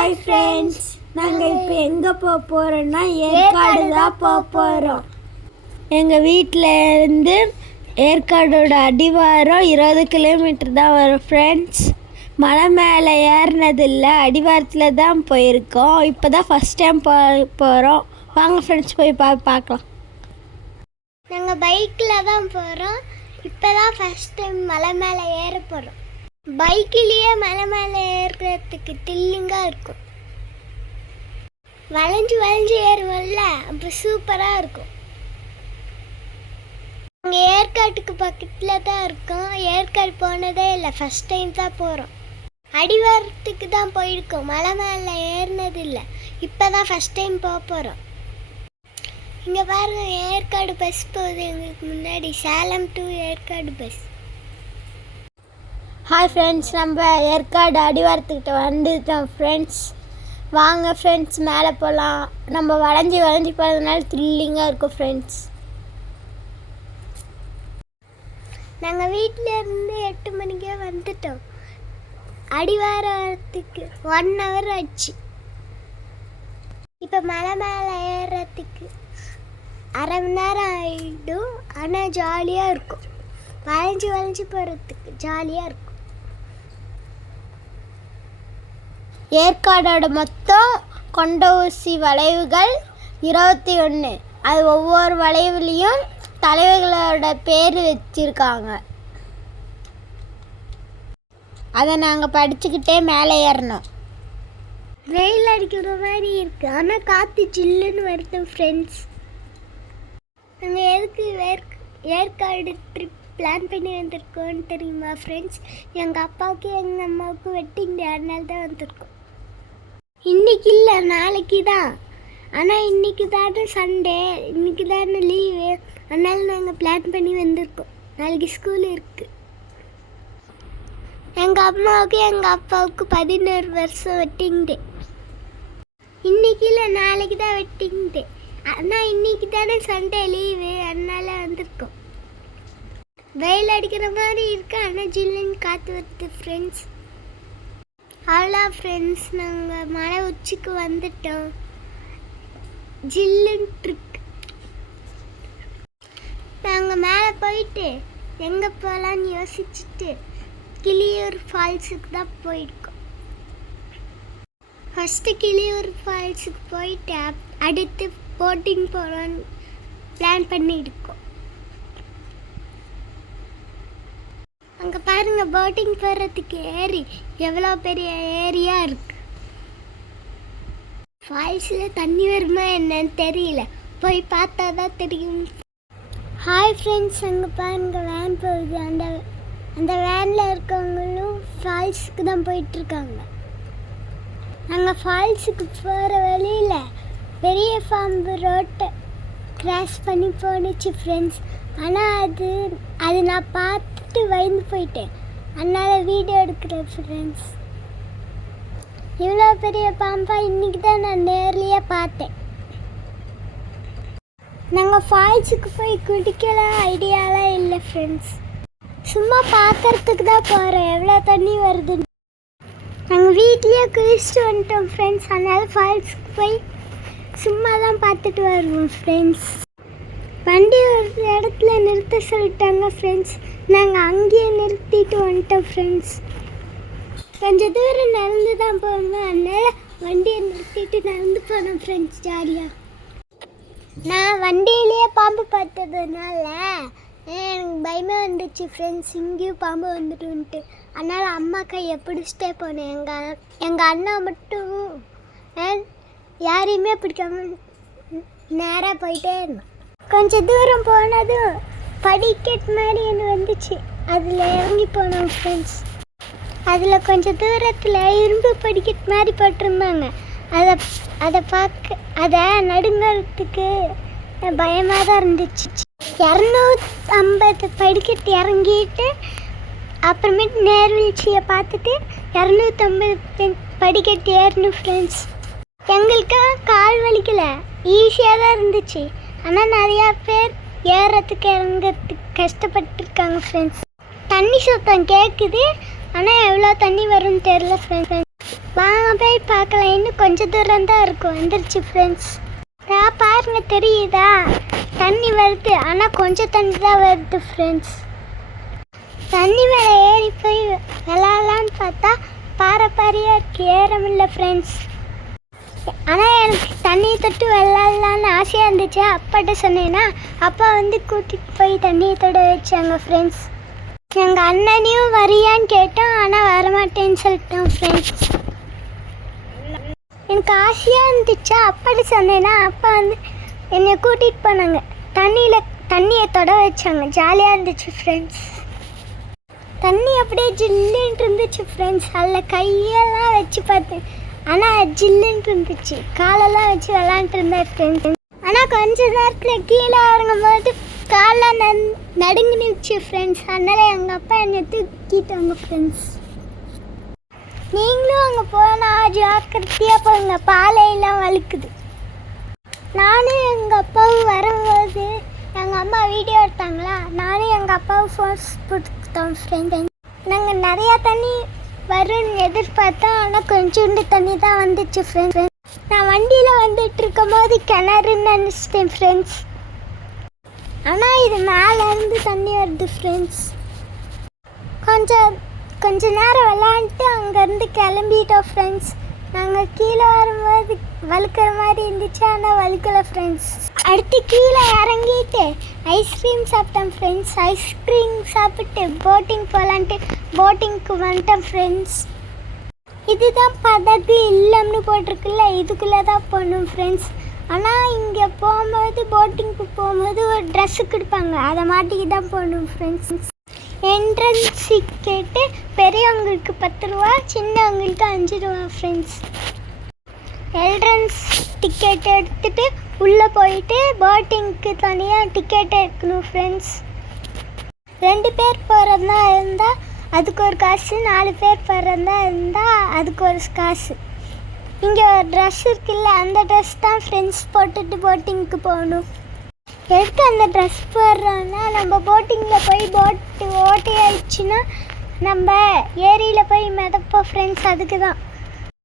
Hi friends நாங்கள் இப்போ எங்கே போக போகிறோன்னா ஏற்காடு தான் போக போகிறோம் எங்கள் வீட்டில் இருந்து ஏற்காடோட அடிவாரம் இருபது கிலோமீட்டர் தான் வரும் ஃப்ரெண்ட்ஸ் மலை மேலே ஏறினதில்லை அடிவாரத்தில் தான் போயிருக்கோம். இப்போ தான் ஃபஸ்ட் டைம் போ போகிறோம் வாங்க ஃப்ரெண்ட்ஸ் போய் பா பார்க்கலாம். நாங்கள் பைக்கில் தான் போகிறோம் இப்போ தான் ஃபஸ்ட் டைம் மலை மேலே ஏற போகிறோம் பைக்கிலேயே மலை மேலே ஏறுறதுக்கு தில்லிங்காக இருக்கும். வளைஞ்சு வளைஞ்சு ஏறுவோம்ல அப்போ சூப்பராக இருக்கும். நாங்கள் ஏற்காட்டுக்கு பக்கத்தில் தான் இருக்கோம். ஏற்காடு போனதே இல்லை ஃபஸ்ட் டைம் தான் போகிறோம் அடிவாரத்துக்கு தான் போயிருக்கோம். மலை மேலே ஏறினது இல்லை. இப்போ தான் ஃபஸ்ட் டைம் போக போகிறோம் இங்கே பாருங்கள் ஏற்காடு பஸ் போகுது. எங்களுக்கு முன்னாடி Salem to Yercaud bus hi friends நம்ம ஏற்காடு அடிவாரத்துக்கிட்ட வந்துட்டோம் ஃப்ரெண்ட்ஸ் வாங்க ஃப்ரெண்ட்ஸ் மேலே போகலாம் நம்ம வளைஞ்சி வளைஞ்சி போகிறதுனால த்ரில்லிங்காக இருக்கும் ஃப்ரெண்ட்ஸ் நாங்கள் வீட்டில் இருந்து எட்டு மணிக்கே வந்துட்டோம். அடிவாரத்துக்கு ஒன் ஹவர் ஆச்சு. இப்போ மலை மேலே ஏறுறதுக்கு அரை மணி நேரம் ஆகிடும் ஆனால் ஜாலியாக இருக்கும். வளைஞ்சி வளைஞ்சி போகிறதுக்கு ஜாலியாக இருக்கும். ஏற்காடோட மொத்தம் கொண்ட ஊசி வளைவுகள் இருபத்தி ஒன்று அது ஒவ்வொரு வளைவுலேயும் தலைவர்களோட பேர் வச்சுருக்காங்க. அதை நாங்கள் படிச்சுக்கிட்டே மேலே ஏறணும். வெயில் அடிக்கிற மாதிரி இருக்கு. ஆனால் காற்று சில்லுன்னு வருது ஃப்ரெண்ட்ஸ் நாங்கள் எதுக்கு ஏற்க ஏற்காடு ட்ரிப் பிளான் பண்ணி வந்திருக்கோம்னு தெரியுமா ஃப்ரெண்ட்ஸ் எங்கள் அப்பாவுக்கு எங்கள் அம்மாவுக்கு வெட்டிங் டே அதனால தான் வந்திருக்கோம். இன்னைக்கு இல்லை நாளைக்கு தான். ஆனால் இன்னைக்கு தானே சண்டே. இன்னைக்கு தானே லீவு அதனால நாங்கள் பிளான் பண்ணி வந்திருக்கோம். நாளைக்கு ஸ்கூல் இருக்குது எங்கள் அம்மாவுக்கு எங்கள் அப்பாவுக்கு பதினோரு வருஷம் வெட்டிங் டே இன்னைக்கு இல்லை நாளைக்கு தான் வெட்டிங் டே ஆனால் இன்னைக்கு தானே சண்டே லீவு அதனால வந்திருக்கோம். வெயில் அடிக்கிற மாதிரி இருக்கு. ஆனால் ஜில்லுன்னு காற்று வருது ஃப்ரெண்ட்ஸ் அவ்வளோ ஃப்ரெண்ட்ஸ் நாங்கள் மலை உச்சிக்கு வந்துட்டோம். ஜில்லுன்னு ட்ரிக் நாங்கள் மேலே போயிட்டு எங்கே போகலான்னு யோசிச்சுட்டு கிளியூர் ஃபால்ஸுக்கு தான் போயிருக்கோம். ஃபஸ்ட்டு கிளியூர் ஃபால்ஸுக்கு போயிட்டு அடுத்து போட்டிங் போகிறோன்னு பிளான் பண்ணியிருக்கோம். அங்கே பாருங்க போட்டிங் போகிறதுக்கு ஏரி. எவ்வளோ பெரிய ஏரியா இருக்கு? ஃபால்ஸில் தண்ணி வருமா என்னன்னு தெரியல. போய் பார்த்தா தான் தெரியும். ஹாய் ஃப்ரெண்ட்ஸ் அங்கே பாருங்க வேன் போகுது. அந்த அந்த வேனில் இருக்கவங்களும் ஃபால்ஸுக்கு தான் போயிட்டுருக்காங்க. நாங்கள் ஃபால்ஸுக்கு போகிற வழியில் பெரிய ஃபார்ம் ரோட்டை கிராஸ் பண்ணி போணுச்சு ஃப்ரெண்ட்ஸ் ஆனால் அது அது நான் பார்த்துட்டு வயந்து போயிட்டேன். அதனால் வீடியோ எடுக்கிறேன் ஃப்ரெண்ட்ஸ் இவ்வளோ பெரிய பாம்பா இன்றைக்கி தான் நான் நேர்லேயே பார்த்தேன். நாங்கள் ஃபால்ஸுக்கு போய் குடிக்கலாம் ஐடியாலாம் இல்லை ஃப்ரெண்ட்ஸ் சும்மா பார்க்கறதுக்கு தான் போகிறோம் எவ்வளோ தண்ணி வருதுன்னு. நாங்கள் வீட்லேயே குளிச்சுட்டு வந்துட்டோம் ஃப்ரெண்ட்ஸ் அதனால் ஃபால்ஸுக்கு போய் சும்மா தான் பார்த்துட்டு வருவோம் ஃப்ரெண்ட்ஸ் வண்டி ஒரு இடத்துல நிறுத்த சொல்லிட்டாங்க ஃப்ரெண்ட்ஸ் நாங்கள் அங்கேயே நிறுத்திட்டு வந்துட்டோம் ஃப்ரெண்ட்ஸ் கொஞ்சம் தூரம் நடந்து தான் போகணும் அதனால வண்டியை நிறுத்திட்டு நடந்து போனோம் ஃப்ரெண்ட்ஸ் ஜாலியாக நான் வண்டியிலேயே பாம்பு பார்த்ததுனால எனக்கு பயமே வந்துச்சு ஃப்ரெண்ட்ஸ் இங்கேயும் பாம்பு வந்துட்டுன்ட்டு அதனால் அம்மா கையை பிடிச்சிட்டே போனேன். எங்கள் எங்கள் அண்ணா மட்டும் யாரையுமே பிடிக்காம நேராக போயிட்டே இருந்தோம். கொஞ்சம் தூரம் போனதும் படிக்கட் மாதிரி ஒன்று வந்துச்சு. அதில் இறங்கி போனோம் ஃப்ரெண்ட்ஸ் அதில் கொஞ்சம் தூரத்தில் இரும்பு படிக்கட் மாதிரி போட்டிருந்தாங்க. அதை அதை பார்க்க அதை நடுங்கிறதுக்கு பயமாக தான் இருந்துச்சு. இரநூத்தம்பது படிக்கட்டு இறங்கிட்டு அப்புறமேட்டு நேர்வீழ்ச்சியை பார்த்துட்டு இரநூத்தம்பது படிக்கட்டு ஏறணும் ஃப்ரெண்ட்ஸ் எங்களுக்கு கால் வலிக்கலை. ஈஸியாக தான் இருந்துச்சு. ஆனால் நிறையா பேர் ஏறுறதுக்கு இறங்குறதுக்கு கஷ்டப்பட்டுருக்காங்க ஃப்ரெண்ட்ஸ் தண்ணி சுத்தம் கேட்குது ஆனால் எவ்வளோ தண்ணி வரும்னு தெரில ஃப்ரெண்ட்ஸ் வாங்க போய் பார்க்கலாம். இன்னும் கொஞ்சம் தூரம் தான் இருக்கும். வந்துருச்சு ஃப்ரெண்ட்ஸ் நான் பாருங்க தெரியுதா? தண்ணி வருது. ஆனால் கொஞ்சம் தண்ணி தான் வருது ஃப்ரெண்ட்ஸ் தண்ணி மேலே ஏறி போய் விளாட்லான்னு பார்த்தா பாறை பாறையாக இருக்கு. ஃப்ரெண்ட்ஸ் ஆனால் எனக்கு தண்ணியை தொட்டு விளாட்லான்னு ஆசையாக இருந்துச்சு. அப்பாட்ட சொன்னேன்னா அப்பா வந்து கூட்டிகிட்டு போய் தண்ணியை தொட வச்சாங்க ஃப்ரெண்ட்ஸ் எங்கள் அண்ணனையும் வரியான்னு கேட்டோம் ஆனால் வரமாட்டேன்னு சொல்லிட்டோம் ஃப்ரெண்ட்ஸ் எனக்கு ஆசையாக இருந்துச்சு? அப்பாட்ட சொன்னேன்னா அப்பா வந்து என்னை கூட்டிகிட்டு போனாங்க. தண்ணியில் தண்ணியை தொட வச்சாங்க. ஜாலியாக இருந்துச்சு ஃப்ரெண்ட்ஸ் தண்ணி அப்படியே ஜில்லுன்ட்டு இருந்துச்சு ஃப்ரெண்ட்ஸ் அதில் கையெல்லாம் வச்சு பார்த்தேன். ஆனால் ஜில்லுன்ட்டு இருந்துச்சு. காலெல்லாம் வச்சு விளாண்டுட்டு இருந்தேன் ஃப்ரெண்ட்ஸ் ஆனால் கொஞ்ச நேரத்தில் கீழே இறங்கும்போது காலெல்லாம் நன் நடுங்கினுச்சு ஃப்ரெண்ட்ஸ் அதனால் எங்கள் அப்பா என்னை தூக்கிட்டாங்க ஃப்ரெண்ட்ஸ் நீங்களும் அங்கே போனால் ஜாக்கிரதையாக போங்க. பாலையெல்லாம் வலிக்குது நானும் எங்கள் அப்பாவும் வரும்போது எங்கள் அம்மா வீடியோ எடுத்தாங்களா? நானும் எங்கள் அப்பாவும் ஃபோன்ஸ் கொடுத்தோம் ஃப்ரெண்ட் நாங்கள் நிறையா தண்ணி வரும்னு எதிர்பார்த்தோம் ஆனால் கொஞ்சோண்டு தண்ணி தான் வந்துச்சு ஃப்ரெண்ட்ஸ் நான் வண்டியில் வந்துட்டு இருக்கும் போது கிணறுன்னு நினச்சிட்டேன் ஃப்ரெண்ட்ஸ் ஆனால் இது மேலே இருந்து தண்ணி வருது ஃப்ரெண்ட்ஸ் கொஞ்சம் கொஞ்ச நேரம் விளாண்டுட்டு அங்கேருந்து கிளம்பிட்டோம் ஃப்ரெண்ட்ஸ் நாங்கள் கீழே வரும்போது வழுக்கிற மாதிரி இருந்துச்சு. ஆனால் வழுக்கலை ஃப்ரெண்ட்ஸ் அடுத்து கீழே இறங்கிட்டு ஐஸ்கிரீம் சாப்பிட்டோம் ஃப்ரெண்ட்ஸ் ஐஸ்கிரீம் சாப்பிட்டு போட்டிங் போகலான்ட்டு போட்டிங்க்கு வந்துட்டோம் ஃப்ரெண்ட்ஸ் இதுதான் பதகு இல்லம்னு போட்டிருக்குல்ல இதுக்குள்ளே தான் போகணும் ஃப்ரெண்ட்ஸ் ஆனால் இங்கே போகும்போது போட்டிங்க்கு போகும்போது ஒரு ட்ரெஸ்ஸு கொடுப்பாங்க அதை மாட்டிக்கு தான் போகணும் ஃப்ரெண்ட்ஸ் என்ட்ரன்ஸ் டிக்கெட்டு பெரியவங்களுக்கு பத்து ரூபா சின்னவங்களுக்கு அஞ்சு ரூபா ஃப்ரெண்ட்ஸ் என்ட்ரன்ஸ் டிக்கெட் எடுத்துட்டு உள்ளே போயிட்டு போட்டிங்க்கு தனியாக டிக்கெட் எடுக்கணும் ஃப்ரெண்ட்ஸ் ரெண்டு பேர் போகிறதா இருந்தால் அதுக்கு ஒரு காசு நாலு பேர் போகிறதா இருந்தால் அதுக்கு ஒரு காசு. இங்கே ஒரு ட்ரெஸ் இருக்குல்ல அந்த ட்ரெஸ் தான் ஃப்ரெண்ட்ஸ் போட்டுட்டு போட்டிங்க்கு போகணும். எதுக்கு அந்த ட்ரெஸ் போடுறோன்னா நம்ம போட்டிங்கில் போய் போட்டு ஓட்டை ஆயிடுச்சுன்னா நம்ம ஏரியில் போய் மிதப்போம் ஃப்ரெண்ட்ஸ் அதுக்கு தான்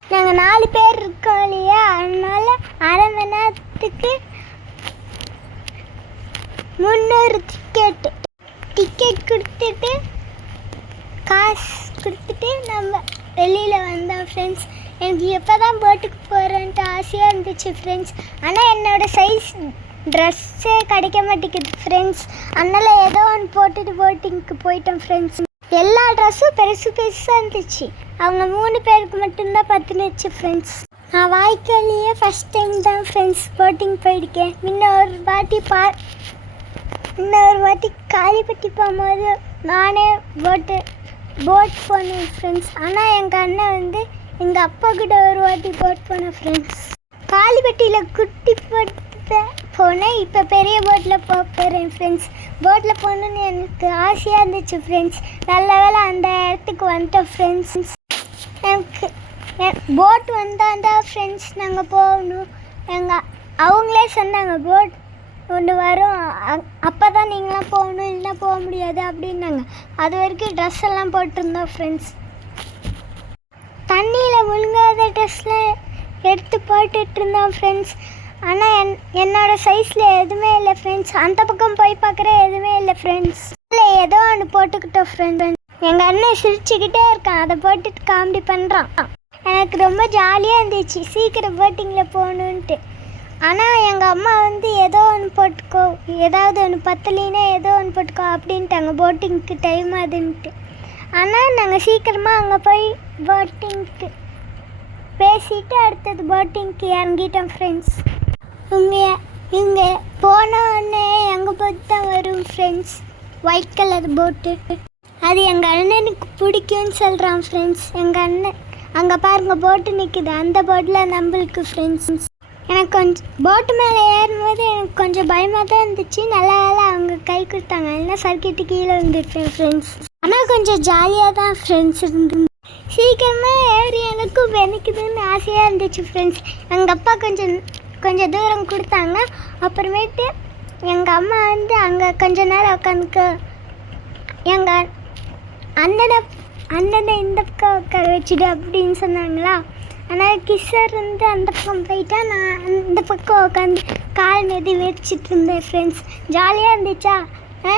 நாங்கள் நாலு பேர் இருக்கோம் இல்லையா? அதனால அரை மணி நேரத்துக்கு முந்நூறு டிக்கெட்டு டிக்கெட் கொடுத்துட்டு காசு கொடுத்துட்டு நம்ம வெளியில் வந்தோம் ஃப்ரெண்ட்ஸ் எனக்கு எப்போ தான் போட்டுக்கு போகிறேன்ட்டு ஆசையாக இருந்துச்சு ஃப்ரெண்ட்ஸ் ஆனால் என்னோடய சைஸ் ட்ரெஸ்ஸே கிடைக்க மாட்டேங்குது ஃப்ரெண்ட்ஸ் அதனால் ஏதோ ஒன்று போட்டுட்டு போட்டிங்க்கு போயிட்டோம் ஃப்ரெண்ட்ஸ் எல்லா ட்ரெஸ்ஸும் பெருசு பெருசாக இருந்துச்சு. அவங்க மூணு பேருக்கு மட்டும்தான் பத்துனுச்சு ஃப்ரெண்ட்ஸ் நான் வாய்க்காலேயே ஃபஸ்ட் டைம் தான் ஃப்ரெண்ட்ஸ் போட்டிங் போயிருக்கேன். முன்ன ஒரு வாட்டி பா இன்னொரு வாட்டி காளிப்பட்டி போகும்போது நானே போட்டு போட் போனேன் ஃப்ரெண்ட்ஸ் ஆனால் எங்கள் அண்ணன் வந்து எங்கள் அப்பா கூட ஒரு வாட்டி போட் போனேன் ஃப்ரெண்ட்ஸ் காளிப்பட்டியில் குட்டி போட்டு போனேன் இப்போ பெரிய போட்டில் போக போகிறேன் ஃப்ரெண்ட்ஸ் போட்டில் போகணுன்னு எனக்கு ஆசையாக இருந்துச்சு ஃப்ரெண்ட்ஸ் நல்ல வேலை அந்த இடத்துக்கு வந்துட்டோம் ஃப்ரெண்ட்ஸ் எனக்கு போட் வந்தாண்டா ஃப்ரெண்ட்ஸ் நாங்கள் போகணும். எங்கள் அவங்களே சொன்னாங்க போட் ஒன்று வரும். அப்போ தான் நீங்களாம் போகணும் இல்லைன்னா போக முடியாது அப்படின்னாங்க. அது வரைக்கும் ட்ரெஸ் எல்லாம் போட்டிருந்தோம் ஃப்ரெண்ட்ஸ் தண்ணியில் முழுங்காத ட்ரெஸ்லாம் எடுத்து போட்டுட்ருந்தோம் ஃப்ரெண்ட்ஸ் ஆனால் என் என்னோட சைஸில் எதுவுமே இல்லை ஃப்ரெண்ட்ஸ் அந்த பக்கம் போய் பார்க்குறேன் எதுவுமே இல்லை ஃப்ரெண்ட்ஸ் இல்லை ஏதோ ஒன்று போட்டுக்கிட்டோம் ஃப்ரெண்ட் எங்கள் அண்ணன் சிரிச்சுக்கிட்டே இருக்கான். அதை போட்டுட்டு காமெடி பண்ணுறான் எனக்கு ரொம்ப ஜாலியாக இருந்துச்சு. சீக்கிரம் போட்டிங்கில் போகணுன்ட்டு ஆனால் எங்கள் அம்மா வந்து ஏதோ ஒன்று போட்டுக்கோ ஏதாவது ஒன்று பத்தலினா ஏதோ ஒன்று போட்டுக்கோ அப்படின்ட்டாங்க. போட்டிங்க்கு டைம் அதுன்ட்டு ஆனால் நாங்கள் சீக்கிரமாக அங்கே போய் போட்டிங்க்கு பேசிட்டு அடுத்தது போட்டிங்க்கு இறங்கிட்டோம் ஃப்ரெண்ட்ஸ் இங்கே இங்கே போன உடனே எங்கள் போட்டு தான் வரும் ஃப்ரெண்ட்ஸ் ஒயிட் கலர் போட்டு அது எங்கள் அண்ணனுக்கு பிடிக்கும்னு சொல்கிறான் ஃப்ரெண்ட்ஸ் எங்கள் அண்ணன் அங்கே பாருங்கள் போட்டு நிற்குது அந்த போட்டில் நம்மளுக்கு ஃப்ரெண்ட்ஸ் எனக்கு கொஞ்சம் போட்டு மேலே ஏறும்போது எனக்கு கொஞ்சம் பயமாக தான் இருந்துச்சு. நல்ல வேலை அவங்க கை கொடுத்தாங்க. இல்லைன்னா சர்க்கிட்டு கீழே வந்துருப்பேன் ஃப்ரெண்ட்ஸ் ஆனால் கொஞ்சம் ஜாலியாக தான் ஃப்ரெண்ட்ஸ் இருந்து சீக்கிரமாக ஏறி எனக்கும் வெனிக்குதுன்னு ஆசையாக இருந்துச்சு ஃப்ரெண்ட்ஸ் எங்கள் அப்பா கொஞ்சம் கொஞ்சம் தூரம் கொடுத்தாங்க. அப்புறமேட்டு எங்கள் அம்மா வந்து அங்கே கொஞ்ச நேரம் உட்காந்துக்க எங்கள் அண்ணனை அண்ணனை இந்த பக்கம் உட்கார வச்சுடு அப்படின்னு சொன்னாங்களா? ஆனால் கிஷோர் வந்து அந்த பக்கம் போயிட்டா நான் அந்த பக்கம் உட்காந்து கால் மீதி வச்சுட்டு இருந்தேன் ஃப்ரெண்ட்ஸ் ஜாலியாக இருந்துச்சா? ஆ?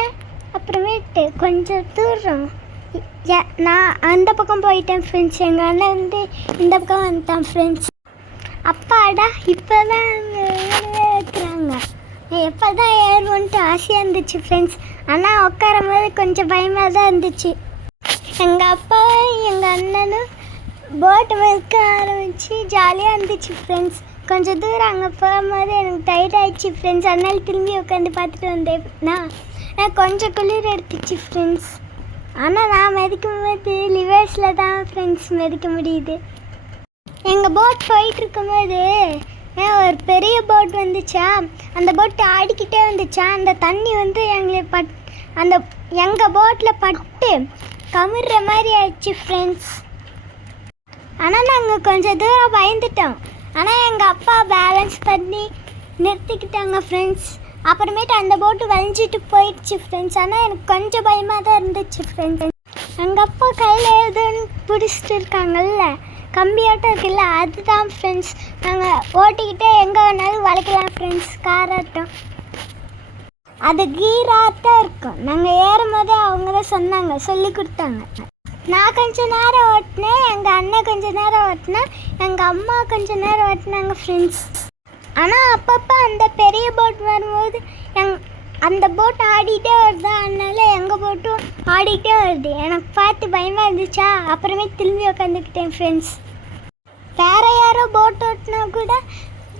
அப்புறமேட்டு கொஞ்சம் தூரம். நான் அந்த பக்கம் போயிட்டேன் ஃப்ரெண்ட்ஸ் எங்கள் அண்ணன் வந்து இந்த பக்கம் வந்துட்டான் ஃப்ரெண்ட்ஸ் அப்பாடா இப்போ தான் இருக்கிறாங்க எப்போ தான் ஏறுவோன்ட்டு ஆசையாக இருந்துச்சு ஃப்ரெண்ட்ஸ் ஆனால் உட்காரும் போது கொஞ்சம் பயமாக தான் இருந்துச்சு. எங்கள் அப்பா எங்கள் அண்ணனும் போட்டு வைக்க ஆரம்பித்து ஜாலியாக இருந்துச்சு ஃப்ரெண்ட்ஸ் கொஞ்சம் தூரம் அங்கே போகும்போது எனக்கு டயர்ட் ஆயிடுச்சு ஃப்ரெண்ட்ஸ் அதனால திரும்பி உட்காந்து பார்த்துட்டு வந்தேன். நான் நான் கொஞ்சம் குளிர் எடுத்துச்சு ஃப்ரெண்ட்ஸ் ஆனால் நான் மிதிக்கும் போது லிவர்ஸில் தான் ஃப்ரெண்ட்ஸ் மிதிக்க முடியுது. எங்கள் போட் போயிட்டு இருக்கும்போது ஏன் ஒரு பெரிய போட் வந்துச்சா? அந்த போட்டு ஆடிக்கிட்டே வந்துச்சா? அந்த தண்ணி வந்து எங்களை பட் அந்த எங்கள் போட்டில் பட்டு கமிழ்ற மாதிரி ஆயிடுச்சு ஃப்ரெண்ட்ஸ் ஆனால் நாங்கள் கொஞ்சம் தூரம் பயந்துட்டோம். ஆனால் எங்கள் அப்பா பேலன்ஸ் பண்ணி நிறுத்திக்கிட்டாங்க ஃப்ரெண்ட்ஸ் அப்புறமேட்டு அந்த போட்டு வலிஞ்சிட்டு போயிடுச்சு ஃப்ரெண்ட்ஸ் ஆனால் எனக்கு கொஞ்சம் பயமாக தான் இருந்துச்சு ஃப்ரெண்ட்ஸ் எங்கள் அப்பா கையில் எதுன்னு பிடிச்சிட்டு இருக்காங்கல்ல. கம்பியாட்டம் இருக்குல்ல அதுதான் ஃப்ரெண்ட்ஸ் நாங்கள் ஓட்டிக்கிட்டே எங்கே வேணாலும் வளைக்கலாம் ஃப்ரெண்ட்ஸ் காராட்டம் அது கீராட்டம் இருக்கும். நாங்கள் ஏறும் போதே அவங்க தான் சொன்னாங்க சொல்லி கொடுத்தாங்க. நான் கொஞ்ச நேரம் ஓட்டினேன் எங்கள் அண்ணன் கொஞ்ச நேரம் ஓட்டினேன் எங்கள் அம்மா கொஞ்ச நேரம் ஓட்டினாங்க ஃப்ரெண்ட்ஸ் ஆனால் அப்பப்போ அந்த பெரிய போட் வரும்போது எங் அந்த போட் ஆடிட்டே வருது? அதனால எங்கள் போட்டும் ஆடிட்டே வருது. எனக்கு பார்த்து பயமாக இருந்துச்சா? அப்புறமே திரும்பி உட்காந்துக்கிட்டேன் ஃப்ரெண்ட்ஸ் வேறு யாரோ போட் ஓட்டினா கூட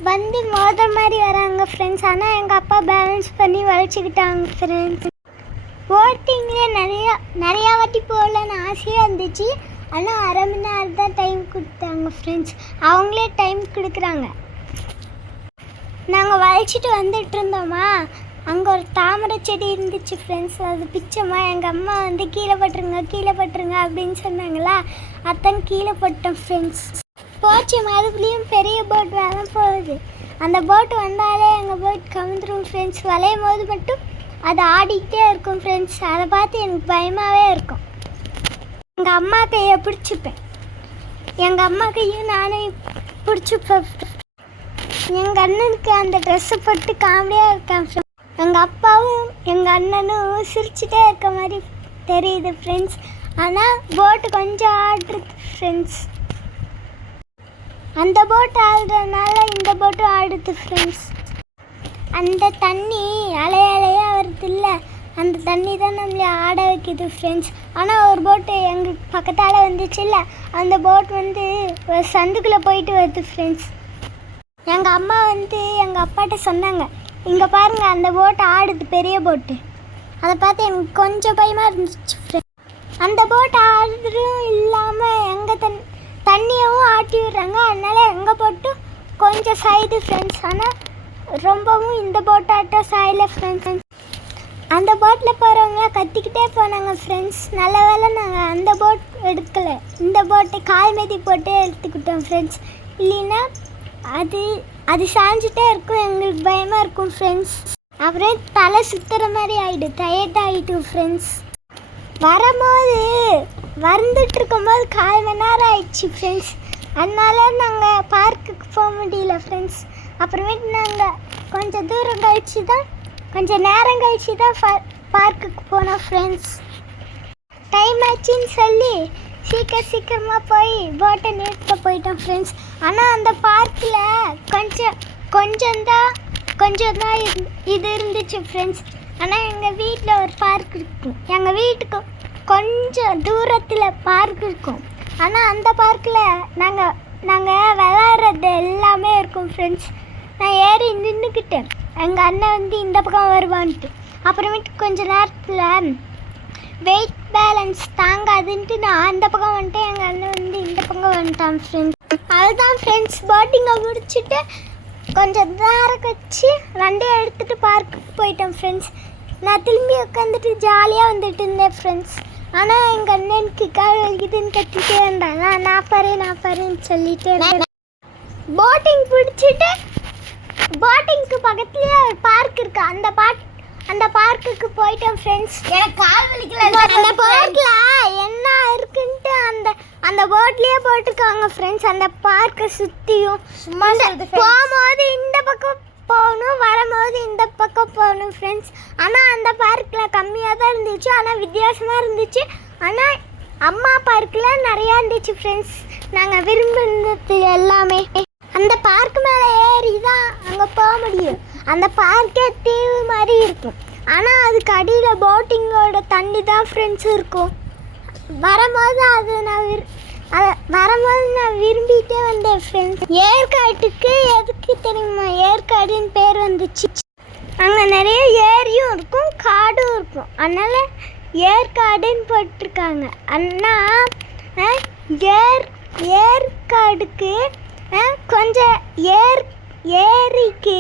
வந்து மோதுற மாதிரி வராங்க ஃப்ரெண்ட்ஸ் ஆனால் எங்கள் அப்பா பேலன்ஸ் பண்ணி வளைச்சிக்கிட்டாங்க ஃப்ரெண்ட்ஸ் போட்டிங்கில் நிறையா நிறையா வாட்டி போகலன்னு ஆசையாக இருந்துச்சு. ஆனால் அரை மணி நேரம் தான் டைம் கொடுத்தாங்க ஃப்ரெண்ட்ஸ் அவங்களே டைம் கொடுக்குறாங்க. நாங்கள் வளைச்சிட்டு வந்துட்டு இருந்தோமா? அங்கே ஒரு தாமரை செடி இருந்துச்சு ஃப்ரெண்ட்ஸ் அது பிச்சமா எங்கள் அம்மா வந்து கீழே பட்டுருங்க கீழே பட்டுருங்க அப்படின்னு சொன்னாங்களா? அத்தன் கீழே பட்டோம் ஃப்ரெண்ட்ஸ் போச்சு மறுபடியும் பெரிய போட் வர போகுது. அந்த போட் வந்தாலே எங்கள் போட் கவுந்துரும் ஃப்ரெண்ட்ஸ் வளையும் போது மட்டும் அது ஆடிக்கிட்டே இருக்கும் ஃப்ரெண்ட்ஸ் அதை பார்த்து எனக்கு பயமாகவே இருக்கும். எங்கள் அம்மா கையை பிடிச்சிப்பேன். எங்கள் அம்மா கையும் நானும் பிடிச்சிப்பேன். எங்கள் அண்ணனுக்கு அந்த ட்ரெஸ்ஸை போட்டு காமெடியாக இருக்கான் எங்கள் அப்பாவும் எங்கள் அண்ணனும் சிரிச்சுட்டே இருக்க மாதிரி தெரியுது ஃப்ரெண்ட்ஸ் ஆனால் போட்டு கொஞ்சம் ஆடுறது ஃப்ரெண்ட்ஸ் அந்த போட் ஆடுறதுனால இந்த போட்டும் ஆடுது ஃப்ரெண்ட்ஸ் அந்த தண்ணி அலை அலையாக வருது இல்லை அந்த தண்ணி தான் நம்மளை ஆட வைக்குது ஃப்ரெண்ட்ஸ் ஆனால் ஒரு போட்டு எங்களுக்கு பக்கத்தால் வந்துச்சு இல்லை அந்த போட் வந்து ஒரு சந்துக்குள்ளே போயிட்டு வருது ஃப்ரெண்ட்ஸ் எங்கள் அம்மா வந்து எங்கள் அப்பாட்ட சொன்னாங்க இங்கே பாருங்கள் அந்த போட் ஆடுது பெரிய போட்டு அதை பார்த்து எனக்கு கொஞ்சம் பயமாக இருந்துச்சு ஃப்ரெண்ட்ஸ் அந்த போட் ஆடுறதும் இல்லாமல் எங்கள் தண்ணி மாற்றி விடுறாங்க. அதனால எங்கள் போட்டும் கொஞ்சம் சாயுது ஃப்ரெண்ட்ஸ் ஆனால் ரொம்பவும் இந்த போட்டாட்டம் சாயல ஃப்ரெண்ட்ஸ் அந்த போட்டில் போகிறவங்களாம் கத்திக்கிட்டே போனாங்க ஃப்ரெண்ட்ஸ் நல்ல வேலை நாங்கள் அந்த போட் எடுக்கலை. இந்த போட்டை கால் மீதி போட்டு எடுத்துக்கிட்டோம் ஃப்ரெண்ட்ஸ் இல்லைன்னா அது அது சாஞ்சிட்டே இருக்கும். எங்களுக்கு பயமாக இருக்கும் ஃப்ரெண்ட்ஸ் அப்புறம் தலை சுற்றுற மாதிரி ஆகிடும் டயர்ட் ஆகிட்டும் ஃப்ரெண்ட்ஸ் வரும்போது வந்துட்டு இருக்கும்போது கால் மணி நேரம் ஆயிடுச்சு ஃப்ரெண்ட்ஸ் அதனால நாங்கள் பார்க்குக்கு போக முடியல ஃப்ரெண்ட்ஸ் அப்புறமேட்டு நாங்கள் கொஞ்சம் தூரம் கழிச்சு தான் கொஞ்சம் நேரம் கழிச்சு தான் பார்க்குக்கு போனோம் ஃப்ரெண்ட்ஸ் டைம் ஆச்சுன்னு சொல்லி சீக்கிரம் சீக்கிரமாக போய் போட்டை நிறுத்த போயிட்டோம் ஃப்ரெண்ட்ஸ் ஆனால் அந்த பார்க்கில் கொஞ்சம் கொஞ்சம் தான் கொஞ்சம் தான் இரு- இது இருந்துச்சு ஃப்ரெண்ட்ஸ் ஆனால் எங்கள் வீட்டில் ஒரு பார்க் இருக்கும். எங்கள் வீட்டுக்கு கொஞ்சம் தூரத்தில் பார்க் இருக்கும். ஆனால் அந்த பார்க்கில் நாங்கள் நாங்கள் விளாட்றது எல்லாமே இருக்கும் ஃப்ரெண்ட்ஸ் நான் ஏறி நின்றுக்கிட்டேன் எங்கள் அண்ணன் வந்து இந்த பக்கம் வருவான்ட்டு. அப்புறமேட்டு கொஞ்ச நேரத்தில் வெயிட் பேலன்ஸ் தாங்காதுன்ட்டு நான் அந்த பக்கம் வந்துட்டேன். எங்கள் அண்ணன் வந்து இந்த பக்கம் வந்துட்டான் ஃப்ரெண்ட்ஸ் அதுதான் ஃப்ரெண்ட்ஸ் போட்டிங்கை முடிச்சுட்டு கொஞ்சம் நேரம் கழிச்சு வண்டியை எடுத்துகிட்டு பார்க்குக்கு போயிட்டேன் ஃப்ரெண்ட்ஸ் நான் திரும்பி உட்காந்துட்டு ஜாலியாக வந்துட்டு இருந்தேன் ஃப்ரெண்ட்ஸ் ஆனால் எங்கள் அண்ணனுக்கு கால் வலிக்குதுன்னு கத்திட்டே இருந்தான்? நான் பாரு நான் பாருன்னு சொல்லிட்டே இருந்தேன் போட்டிங் பிடிச்சிட்டு போட்டிங்க்கு பக்கத்துலேயே ஒரு பார்க் இருக்கு. அந்த பார்க் அந்த பார்க்குக்கு போயிட்டோம் ஃப்ரெண்ட்ஸ் எனக்கு கால் வலிக்கல. அந்த பார்க்ல என்ன இருக்குன்ட்டு அந்த அந்த போர்ட்லயே போட்டிருக்காங்க ஃப்ரெண்ட்ஸ் அந்த பார்க்கை friends. போகும்போது இந்த பக்கம் போகணும் வரும்போது இந்த பக்கம் போகணும் ஃப்ரெண்ட்ஸ் ஆனால் அந்த பார்க்கில் கம்மியாக தான் இருந்துச்சு. ஆனால் வித்தியாசமாக இருந்துச்சு. ஆனால் அம்மா பார்க்கில் நிறையா இருந்துச்சு ஃப்ரெண்ட்ஸ் நாங்கள் விரும்பினது எல்லாமே. அந்த பார்க் மேலே ஏறி தான் அங்கே போக முடியும். அந்த பார்க்கே தீவு மாதிரி இருக்கும். ஆனால் அதுக்கு அடியில் போட்டிங்கோட தண்ணி தான் ஃப்ரெண்ட்ஸ் இருக்கும். வரும்போது அது நான் விரு வரும்போது நான் விரும்பிட்டே வந்தேன் ஃப்ரெண்ட்ஸ் ஏற்காட்டுக்கு எதுக்கு தெரியுமா? ஏற்காடுன்னு பேர் வந்துச்சு. அங்கே நிறைய ஏரியும் இருக்கும் காடும் இருக்கும். அதனால் ஏற்காடுன்னு போட்டிருக்காங்க. அண்ணா ஏர் ஏற்காடுக்கு கொஞ்சம் ஏர் ஏரிக்கு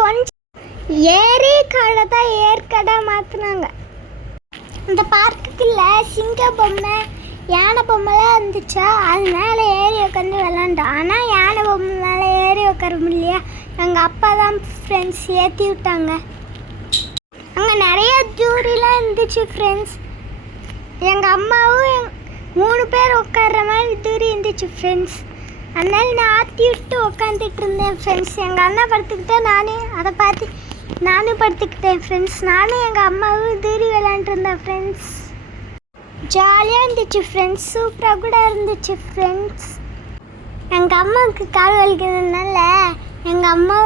கொஞ்சம் ஏரி காடை தான் ஏற்காடாக மாற்றினாங்க இந்த பார்க்குக்குள்ள சிங்க பொம்மை யானை பொம்மைலாம் இருந்துச்சா? அது மேலே ஏறி உட்காந்து விளாண்டோம் ஆனால் யானை பொம்மை மேலே ஏறி உட்கார முடியலையா எங்கள் அப்பா தான் ஃப்ரெண்ட்ஸ் ஏற்றி விட்டாங்க. அங்கே நிறைய ஜூரிலாம் இருந்துச்சு ஃப்ரெண்ட்ஸ் எங்கள் அம்மாவும் எங் மூணு பேர் உட்கார்ற மாதிரி தூரி இருந்துச்சு ஃப்ரெண்ட்ஸ் அதனால நான் ஆற்றி விட்டு உட்காந்துட்டு இருந்தேன் ஃப்ரெண்ட்ஸ் எங்கள் அண்ணா படுத்துக்கிட்டே நானே அதை பார்த்து நானும் படுத்துக்கிட்டேன் ஃப்ரெண்ட்ஸ் நானும் எங்கள் அம்மாவும் தூரி விளாண்டுருந்தேன் ஃப்ரெண்ட்ஸ் ஜாலியாக இருந்துச்சு ஃப்ரெண்ட்ஸ் சூப்பராக கூட இருந்துச்சு ஃப்ரெண்ட்ஸ் எங்கள் அம்மாவுக்கு கால் வலிக்கிறதுனால எங்கள் அம்மா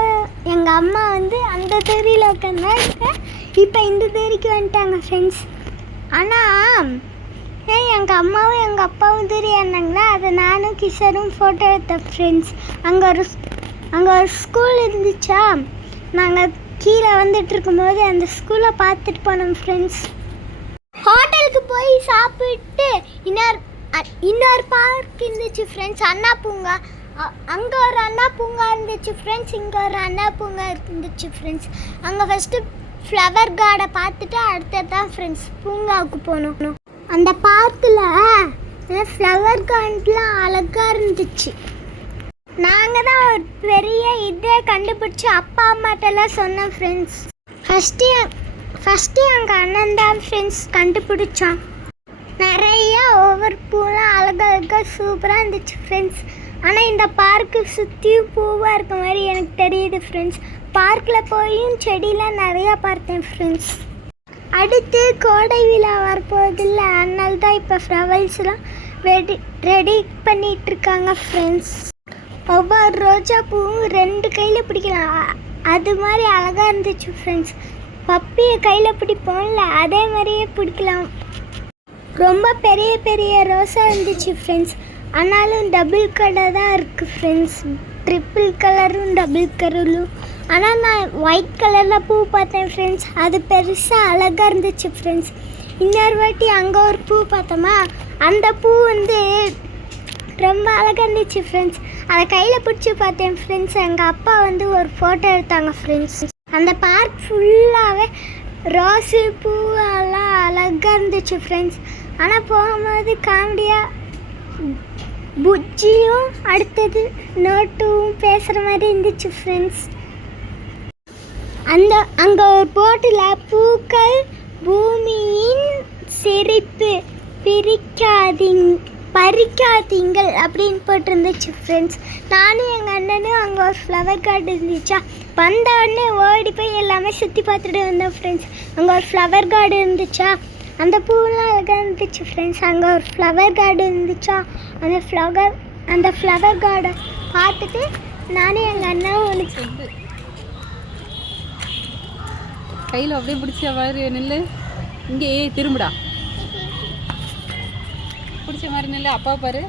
எங்கள் அம்மா வந்து அந்த தெருவில் உட்காந்தாங்க இப்போ இந்த தெருவுக்கு வந்துட்டாங்க ஃப்ரெண்ட்ஸ் ஆனால் ஏன் எங்கள் அம்மாவும் எங்கள் அப்பாவும் தெரிய இருந்தாங்களா அதை நானும் கிஷரும் ஃபோட்டோ எடுத்தேன் ஃப்ரெண்ட்ஸ் அங்கே ஒரு அங்கே ஒரு ஸ்கூல் இருந்துச்சா? நாங்கள் கீழே வந்துட்டு இருக்கும்போது அந்த ஸ்கூலை பார்த்துட்டு போனோம் ஃப்ரெண்ட்ஸ் ஹோட்டலுக்கு போய் சாப்பிட்டு இன்னொரு அ- இன்னொரு பார்க் இருந்துச்சு ஃப்ரெண்ட்ஸ் அண்ணா பூங்கா. அங்கே ஒரு அண்ணா பூங்கா இருந்துச்சு ஃப்ரெண்ட்ஸ் இங்கே ஒரு அண்ணா பூங்கா இருந்துச்சு ஃப்ரெண்ட்ஸ் அங்கே ஃபஸ்ட்டு ஃப்ளவர் கார்டை பார்த்துட்டு அடுத்தது தான் ஃப்ரெண்ட்ஸ் பூங்காவுக்கு போனோம். அந்த பார்க்கில் ஃப்ளவர் கார்டெலாம் அழகாக இருந்துச்சு. நாங்கள் தான் ஒரு பெரிய இதை கண்டுபிடிச்சி அப்பா அம்மாட்டெல்லாம் சொன்னோம் ஃப்ரெண்ட்ஸ் ஃபஸ்ட்டு ஃபஸ்ட்டு எங்கள் அண்ணன் தான் ஃப்ரெண்ட்ஸ் கண்டுபிடிச்சான். நிறைய ஒவ்வொரு பூலாம் அழகழகாக சூப்பராக இருந்துச்சு ஃப்ரெண்ட்ஸ் ஆனால் இந்த பார்க்கு சுற்றியும் பூவாக இருக்க மாதிரி எனக்கு தெரியுது ஃப்ரெண்ட்ஸ் பார்க்கில் போயும் செடியெலாம் நிறையா பார்த்தேன் ஃப்ரெண்ட்ஸ் அடுத்து கோடை விழா வரப்போதில்ல அதனால தான் இப்போ ஃப்ளவர்ஸ்லாம் ரெடி ரெடி பண்ணிகிட்ருக்காங்க இருக்காங்க ஃப்ரெண்ட்ஸ் ஒவ்வொரு ரோஜா பூவும் ரெண்டு கையில் பிடிக்கலாம். அது மாதிரி அழகாக இருந்துச்சு ஃப்ரெண்ட்ஸ் பப்பியை கையில் பிடிப்போம்ல அதே மாதிரியே பிடிக்கலாம். ரொம்ப பெரிய பெரிய ரோஸாக இருந்துச்சு ஃப்ரெண்ட்ஸ் ஆனாலும் டபுள் கலர் தான் இருக்குது ஃப்ரெண்ட்ஸ் ட்ரிப்பிள் கலரும் டபுள் கலரும் ஆனால் நான் ஒயிட் கலரில் பூ பார்த்தேன் ஃப்ரெண்ட்ஸ் அது பெருசாக அழகாக இருந்துச்சு ஃப்ரெண்ட்ஸ் இன்னொரு வாட்டி அங்கே ஒரு பூ பார்த்தோமா? அந்த பூ வந்து ரொம்ப அழகாக இருந்துச்சு ஃப்ரெண்ட்ஸ் அதை கையில் பிடிச்சி பார்த்தேன் ஃப்ரெண்ட்ஸ் எங்கள் அப்பா வந்து ஒரு ஃபோட்டோ எடுத்தாங்க ஃப்ரெண்ட்ஸ் அந்த பார்க் ஃபுல்லாகவே ரோஸு பூவெல்லாம் அழகாக இருந்துச்சு ஃப்ரெண்ட்ஸ் ஆனால் போகும்போது காமெடியாக புஜ்ஜியும் அடுத்தது நோட்டும் பேசுகிற மாதிரி இருந்துச்சு ஃப்ரெண்ட்ஸ் அந்த அங்கே ஒரு போட்டில் பூக்கள் பூமியின் சிரிப்பு பிரிக்காதீங்க. பறிக்காதீங்கள் அப்படின்னு போட்டிருந்துச்சு ஃப்ரெண்ட்ஸ் நானும் எங்கள் அண்ணனும் அங்கே ஒரு ஃப்ளவர் கார்டு இருந்துச்சா? வந்த உடனே ஓடி போய் எல்லாமே சுற்றி பார்த்துட்டு வந்தோம் ஃப்ரெண்ட்ஸ் அங்கே ஒரு ஃப்ளவர் கார்டு இருந்துச்சா? அந்த பூவெலாம் அழகாக இருந்துச்சு ஃப்ரெண்ட்ஸ் அங்கே ஒரு ஃப்ளவர் கார்டு இருந்துச்சா? அந்த ஃப்ளவர் அந்த ஃப்ளவர் கார்டை பார்த்துட்டு நானும் எங்கள் அண்ணாவும் ஒன்று கையில் அப்படியே பிடிச்ச மாதிரி நில்லு. இங்கே ஏய் திரும்புடா. பிடிச்ச மாதிரி நில்லு அப்பா பாரு.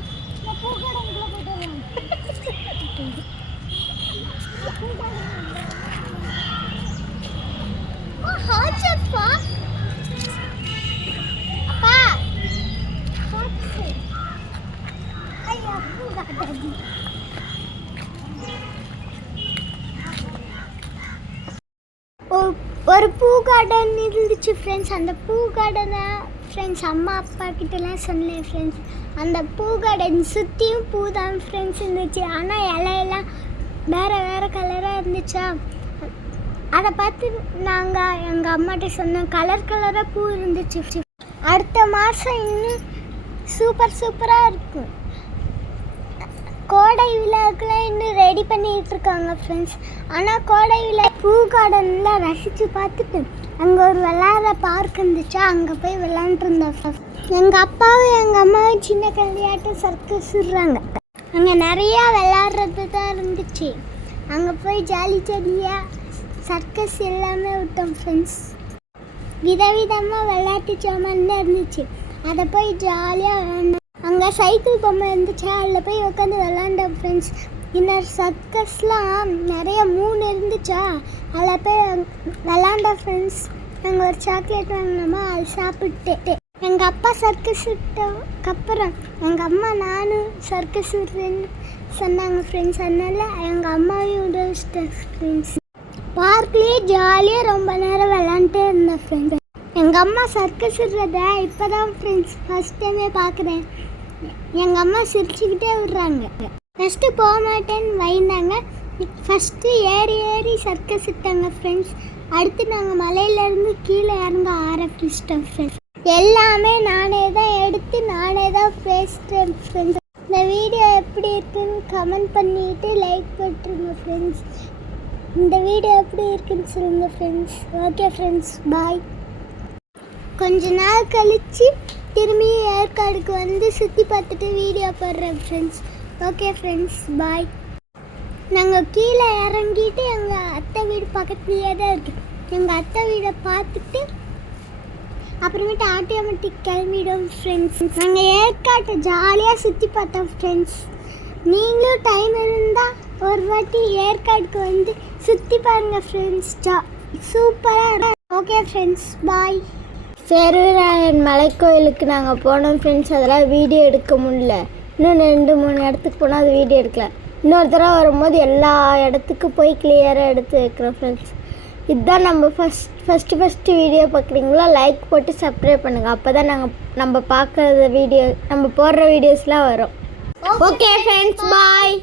ஒரு பூ கார்டன் இருந்துச்சு ஃப்ரெண்ட்ஸ் அந்த பூ கார்டனை ஃப்ரெண்ட்ஸ் அம்மா அப்பா கிட்டலாம் சொன்னேன் ஃப்ரெண்ட்ஸ் அந்த பூ கார்டன் சுற்றியும் பூ தான் ஃப்ரெண்ட்ஸ் இருந்துச்சு. ஆனால் இலையெல்லாம் வேறு வேறு கலராக இருந்துச்சா? அதை பார்த்து நாங்கள் எங்கள் அம்மாட்ட சொன்னோம் கலர் கலராக பூ இருந்துச்சு அடுத்த மாதம் இன்னும் சூப்பர் சூப்பராக இருக்கும். கோடை விழாக்கெல்லாம் இன்னும் ரெடி பண்ணிகிட்ருக்காங்க இருக்காங்க ஃப்ரெண்ட்ஸ் ஆனால் கோடை விழா பூ கார்டன்லாம் ரசித்து பார்த்துட்டு அங்கே ஒரு விளையாடுற பார்க் இருந்துச்சு. அங்கே போய் விளாண்டுருந்தோம் எங்கள் அப்பாவும் எங்கள் அம்மாவும் சின்ன கல்யாட்டம் சர்க்கஸ் விடுறாங்க. அங்கே நிறையா விளாட்றது தான் இருந்துச்சு. அங்கே போய் ஜாலி ஜாலியாக சர்க்கஸ் எல்லாமே விட்டோம் ஃப்ரெண்ட்ஸ் விதவிதமாக விளையாட்டு சாமான் தான் இருந்துச்சு. அதை போய் ஜாலியாக விளாண்டோம் அங்கே சைக்கிள் பொம்மை இருந்துச்சு. அதில் போய் உட்காந்து விளாண்டோம் ஃப்ரெண்ட்ஸ் இன்னொரு சர்க்கஸ்லாம் நிறைய மூணு இருந்துச்சா? அதில் போய் விளாண்ட ஃப்ரெண்ட்ஸ் நாங்கள் ஒரு சாக்லேட் வாங்கினோமா அது சாப்பிட்டு எங்கள் அப்பா சர்க்கஸ் விட்டதுக்கப்புறம் எங்கள் அம்மா நானும் சர்க்கஸ் விடுறேன்னு சொன்னாங்க ஃப்ரெண்ட்ஸ் அதனால எங்கள் அம்மாவையும் விட வச்சிட்டேன் ஃப்ரெண்ட்ஸ் பார்க்லேயே ஜாலியாக ரொம்ப நேரம் விளாண்டுட்டே இருந்தேன் ஃப்ரெண்ட்ஸ் எங்கள் அம்மா சர்க்கஸ் விடுறத இப்போ தான் ஃப்ரெண்ட்ஸ் ஃபஸ்ட் டைமே பார்க்குறேன் எங்கள் அம்மா சிரிச்சுக்கிட்டே விடுறாங்க. ஃபஸ்ட்டு போக மாட்டேன்னு பயந்தாங்க ஃபஸ்ட்டு ஏறி ஏறி சர்க்கஸ் இட்டாங்க ஃப்ரெண்ட்ஸ் அடுத்து நாங்கள் மலையிலேருந்து கீழே இறங்க ஆரம்பிச்சிட்டோம் ஃப்ரெண்ட்ஸ் எல்லாமே நானே தான் எடுத்து நானே தான் பேசுகிறேன் ஃப்ரெண்ட்ஸ் இந்த வீடியோ எப்படி இருக்குன்னு கமெண்ட் பண்ணிவிட்டு லைக் போட்டுருங்க ஃப்ரெண்ட்ஸ் இந்த வீடியோ எப்படி இருக்குன்னு சொல்லுங்க ஃப்ரெண்ட்ஸ் ஓகே ஃப்ரெண்ட்ஸ் பாய் கொஞ்ச நாள் கழிச்சு திரும்பி ஏற்காடுக்கு வந்து சுற்றி பார்த்துட்டு வீடியோ போடுறேன் ஃப்ரெண்ட்ஸ் ஓகே ஃப்ரெண்ட்ஸ் பாய் நாங்கள் கீழே இறங்கிட்டு எங்கள் அத்தை வீடு பக்கத்துலேயே தான் இருக்குது எங்கள் அத்தை வீடை பார்த்துட்டு அப்புறமேட்டு ஆட்டோமேட்டிக் கிளம்பிடும் ஃப்ரெண்ட்ஸ் நாங்கள் ஏற்காட்டை ஜாலியாக சுற்றி பார்த்தோம் ஃப்ரெண்ட்ஸ் நீங்களும் டைம் இருந்தால் ஒரு வாட்டி ஏற்காடுக்கு வந்து சுற்றி பாருங்கள் ஃப்ரெண்ட்ஸ் ஜா சூப்பராக ஓகே ஃப்ரெண்ட்ஸ் பாய் சேருவிராயன் மலைக்கோயிலுக்கு நாங்கள் போனோம் ஃப்ரெண்ட்ஸ் அதெல்லாம் வீடியோ எடுக்க முடியல. இன்னும் ரெண்டு மூணு இடத்துக்கு போனால் அது வீடியோ எடுக்கல. இன்னொரு தடவை வரும்போது எல்லா இடத்துக்கும் போய் கிளியராக எடுத்து வைக்கிறோம் ஃப்ரெண்ட்ஸ் இதுதான் நம்ம ஃபஸ்ட் ஃபஸ்ட்டு ஃபஸ்ட்டு வீடியோ பார்க்குறீங்களா? லைக் போட்டு சப்ஸ்கிரைப் பண்ணுங்கள் அப்போ தான் நாங்கள் நம்ம பார்க்குறது வீடியோ நம்ம போடுற வீடியோஸ்லாம் வரும். Okay friends bye